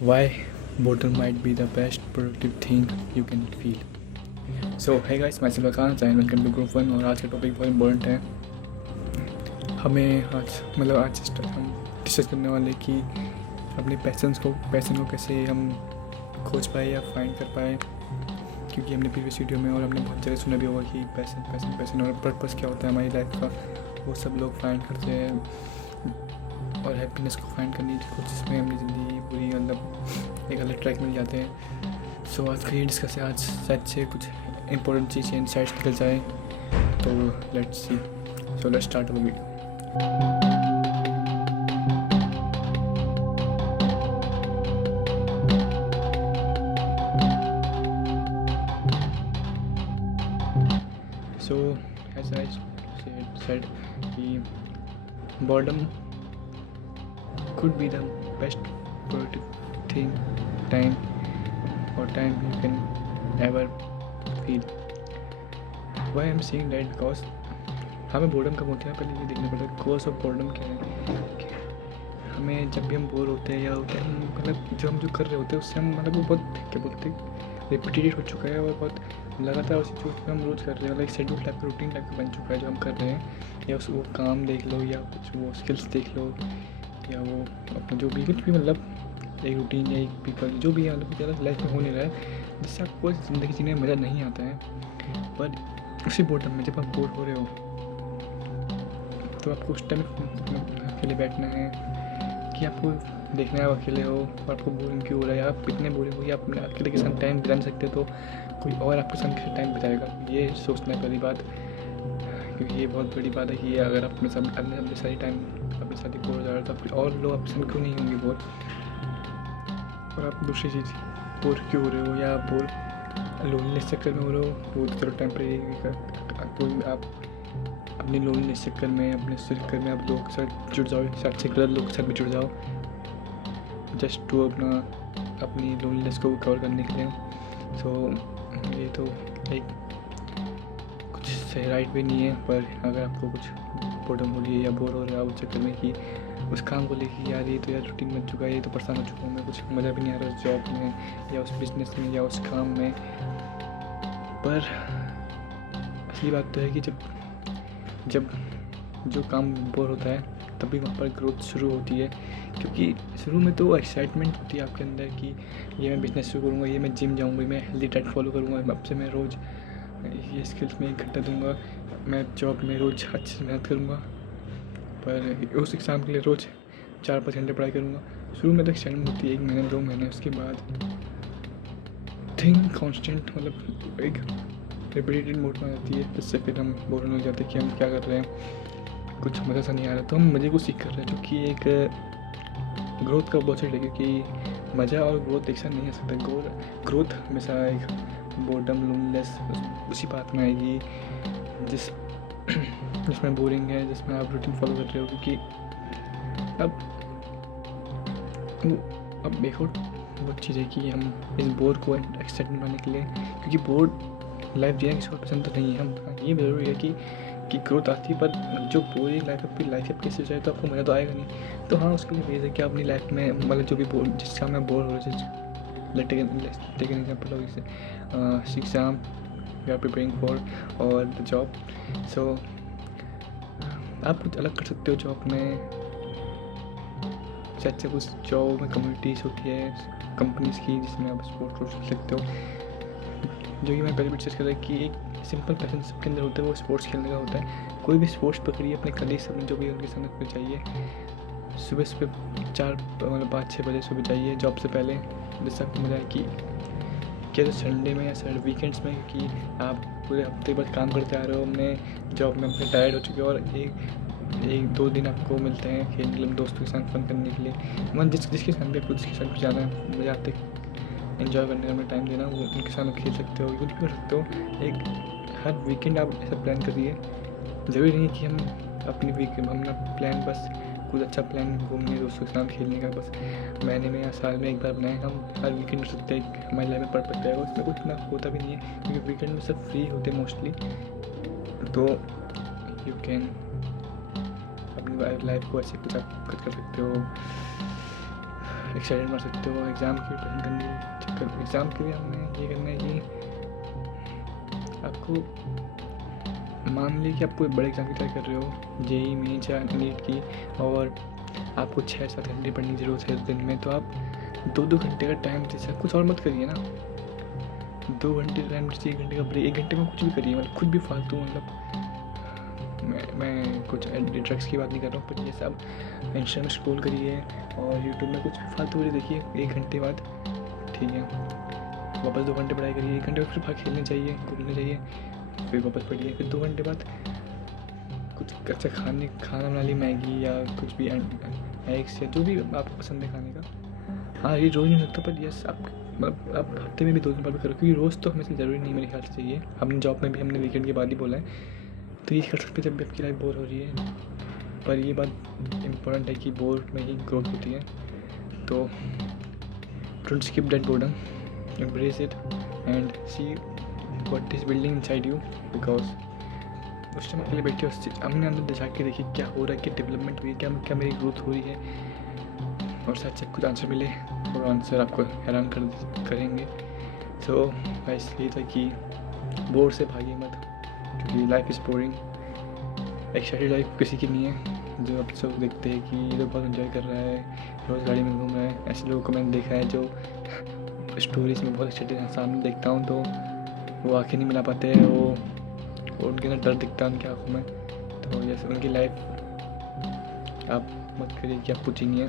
Why boredom might be the best productive thing you can feel. So hey guys, मैं सिल्वकांत and welcome to group one. और आज का topic बहुत important है। हमें आज हम डिस्कस करने वाले कि अपने पैसन को कैसे हम खोज पाए या फाइंड कर पाए। क्योंकि हमने प्रीवियस वीडियो में और हमने बहुत जगह सुना भी होगा कि पैसन और पर्पस क्या होता है हमारी लाइफ का, वो सब लोग फाइंड करते हैं। और हैप्पीनेस को फाइंड करने की कोशिश में अपनी ज़िंदगी पूरी मतलब एक अलग ट्रैक मिल जाते हैं। सो आज का ये डिस्कस है, आज शायद से कुछ इंपॉर्टेंट चीज़ें इनसाइट्स निकल जाए। तो let's see, so let's start our video. So as I said कि boredom could be the best productive thing time you can ever feel. Why I'm saying that because हमें बोर्डम कब होती है पहले ये देखना पड़ता है कॉज ऑफ बोर्डम क्या है। हमें जब भी हम बोर होते हैं या होते हैं मतलब जो कर रहे होते हैं उससे हम मतलब वो बहुत क्या बोलते हैं रिपीटेड हो चुका है और बहुत लगातार उसी चीज़ को हम रोज़ कर रहे हैं। लाइक शेड्यूल टाइप का रूटीन टाइप का बन चुका है जो हम कर रहे हैं। या उस वो काम देख लो या कुछ वो स्किल्स देख लो या वो अपना जो भी कुछ भी मतलब एक रूटीन या एक पीपल जो भी है मतलब ज़्यादा लाइफ में हो नहीं रहा है जिससे आपको ज़िंदगी जीने में मज़ा नहीं आता है। पर उसी बोर्डम में जब आप बोर हो रहे हो तो आपको उस टाइम अकेले बैठना है कि आपको देखना है आप अकेले हो और आपको बोरिंग क्यों हो रहा है, आप इतने बोरिंग हो या अपने अकेले के साथ टाइम बिता नहीं सकते तो कोई और आपके साथ कैसे टाइम बिताएगा। ये सोचना है पहली बात, क्योंकि ये बहुत बड़ी बात है कि अगर आप अपने साथ अपने सारी टाइम अपने साथ ही बोर हो जा रहे हो तो फिर और लोग आपके साथ क्यों नहीं होंगे बोर। और आप दूसरी चीज़ बोर क्यों हो रहे हो या बोर लोनलीनेस चक्कर में हो रहे हो वो तो चलो टेम्परेरी कोई आप अपनी लोनलीनेस चक्कर में अपने चक्कर में आप लोगों के साथ जुड़ जाओ, साथ से गलत लोगों के साथ भी जुड़ जाओ जस्ट टू अपनी लोनलीनेस को कवर करने के लिए। सो ये तो एक कुछ सही राइट भी नहीं है। पर अगर आपको कुछ बोर्डम हो रही है या बोर हो रहा है उस चक्कर में कि उस काम को लेके यार ये तो यार रूटीन बन चुका है, ये तो परेशान हो चुका हूँ मैं, कुछ मज़ा भी नहीं आ रहा उस जॉब में या उस बिज़नेस में या उस काम में। पर असली बात तो है कि जब जो काम बोर होता है तभी वहाँ पर ग्रोथ शुरू होती है। क्योंकि शुरू में तो एक्साइटमेंट होती है आपके अंदर कि ये मैं बिज़नेस शुरू करूँगा, ये मैं जिम जाऊँगा, मैं हेल्दी डाइट फॉलो करूँगा, अब से मैं रोज़ ये स्किल्स में इकट्ठा दूँगा, मैं जॉब में रोज़ अच्छे से मेहनत करूँगा, पर उस एग्ज़ाम के लिए रोज़ 4-5 घंटे पढ़ाई करूँगा। शुरू में तो एक्साइटमेंट होती है 1 महीने 2 महीने, उसके बाद थिंग कॉन्स्टेंट मतलब एक रिपीटेड मोड में आती है जिससे फिर हम बोर होने लग जाते हैं कि हम क्या कर रहे हैं, कुछ मज़ा सा नहीं आ रहा। तो हम मज़े को सीख कर रहे हैं जो कि एक ग्रोथ का अपोजिट है, क्योंकि मज़ा और ग्रोथ एक साथ नहीं आ सकता। ग्रोथ हमेशा एक बोर्डम लोनलेस उसी बात में आएगी जिसमें बोरिंग है, जिसमें आप रूटीन फॉलो कर रहे हो। क्योंकि अब देखो वो चीज़ है कि हम इस बोर को एक्सेप्ट करने के लिए, क्योंकि बोर लाइफ जीना किसी को पसंद तो नहीं है। हम ये ज़रूरी है कि ग्रोथ आती है, पर जो पूरी लाइफ आप कैसे जाए तो आपको मज़ा तो आएगा नहीं। तो हाँ, उसके लिए है कि अपनी लाइफ में मतलब जो भी बोर जिस काम में बोर हो रहे हैं, टेक एन एग्जाम्पल हो जैसे exam we are preparing for और द जॉब। सो आप कुछ अलग कर सकते हो जॉब में, शायद से कुछ जॉब में कम्युनिटीज़ होती है कंपनीज़ की जिसमें आप सपोर्ट कर सकते हो। जो कि मैं पहले भी डिस्कस कर रहा कि एक सिंपल पैशन सबके अंदर होता है, वो स्पोर्ट्स खेलने का होता है। कोई भी स्पोर्ट्स पकड़िए अपने कलीग सब जो भी उनके साथ में चाहिए, सुबह 5-6 बजे सुबह जाइए जॉब से पहले, जिससे आपको मजा है कि क्या संडे में या वीकेंड्स में कि आप पूरे हफ्ते भर काम करते आ रहे हो अपने जॉब में, अपने टायर्ड हो चुके हो और एक 2 दिन आपको मिलते हैं खेलने के लिए, दोस्तों के साथ फन करने के लिए। मतलब जिसके साथ भी आपको जिसके साथ जाना है मज़ा आते एंजॉय करने का टाइम देना, वो उनके साथ खेल सकते हो, कुछ भी कर सकते हो। एक हर वीकेंड आप ऐसा प्लान करिए। ज़रूरी नहीं कि हम अपना प्लान बस कुछ अच्छा प्लान घूमने दोस्तों के साथ खेलने का बस महीने में या साल में एक बार बनाएं। हम हर वीकेंड कर सकते हैं, हमारी लाइफ में परफेक्ट रहेगा, उसमें कुछ ना होता भी नहीं है क्योंकि वीकेंड में सब फ्री होते हैं मोस्टली। तो यू कैन अपनी लाइफ को ऐसे कुछ आप कर सकते हो। एक्साइटेड मार सकते हो एग्ज़ाम की प्लान करने चक्कर। एग्ज़ाम के लिए हमने ये करना है कि आपको मान ली कि आप कोई बड़े एग्ज़ाम की तैयारी कर रहे हो, जेई मेंस या नीट की, और आपको 6-7 घंटे पढ़ने की ज़रूरत है दिन में, तो आप 2-2 घंटे का टाइम दे सकते, कुछ और मत करिए ना। 2 घंटे टाइम दीजिए, 1 घंटे का ब्रेक, 1 घंटे में कुछ भी करिए, मतलब खुद भी फालतू, मतलब मैं कुछ ड्रग्स की बात नहीं कर रहा हूँ, पर ये सब इंस्टाग्राम स्क्रॉल करिए और यूट्यूब में कुछ भी फालतू वीडियो देखिए 1 घंटे बाद, ठीक है। वापस 2 घंटे पढ़ाई करिए, 1 घंटे बाद फिर बाहर खेलने चाहिए, घूमने चाहिए, फिर वापस पढ़िए, फिर 2 घंटे बाद कुछ अच्छा खाना बना ली, मैगी या कुछ भी एग्स या जो भी आपको पसंद है खाने का। हाँ, ये रोज़ नहीं लगता, पर यस आप मतलब आप हफ्ते में भी 2 दिन बाद भी करो, क्योंकि रोज़ तो हमेशा ज़रूरी नहीं मेरे ख्याल से चाहिए। हमने जॉब में भी हमने वीकेंड के बाद ही बोला है, तो ये कर सकते जब भी आपकी लाइफ बोर हो रही है। पर ये बात इम्पोर्टेंट है कि बोर में ही ग्रोथ होती है, तो don't skip that boredom, embrace it and see what is building inside you, because उस टाइम अकेले बैठे उस चीज़ हमने अंदर झाँक के देखिए क्या हो रहा है, क्या डेवलपमेंट हुई है, क्या मेरी ग्रोथ हो रही है, और शायद से कुछ आंसर मिले और आंसर आपको हैरान करेंगे। सो गाइस, ये था कि बोर से भागिए मत, क्योंकि life is boring. Excited life किसी की नहीं है, जो आप सब देखते हैं कि ये तो बहुत एंजॉय कर रहा है, रोज़ गाड़ी में घूम रहा है, ऐसे लोगों को मैंने देखा है जो स्टोरीज में बहुत एक्साइटेड हैं, सामने देखता हूँ तो वो आँखें नहीं मिला पाते हैं, वो उनके अंदर डर दिखता है उनकी आँखों में। तो जैसे उनकी लाइफ आप मत करिए कि आप कुछ ही नहीं है,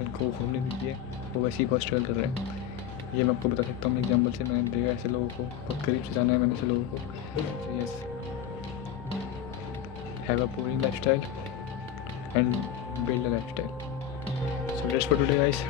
उनको घूमने दीजिए, वो वैसे ही बहुत स्ट्रगल कर रहे हैं। ये मैं आपको बता सकता हूँ एग्जाम्पल से, मैंने देखा ऐसे लोगों को, बहुत करीब से जाना है मैंने ऐसे लोगों को। तो yes, have a boring lifestyle and build a lifestyle. So that's for today guys.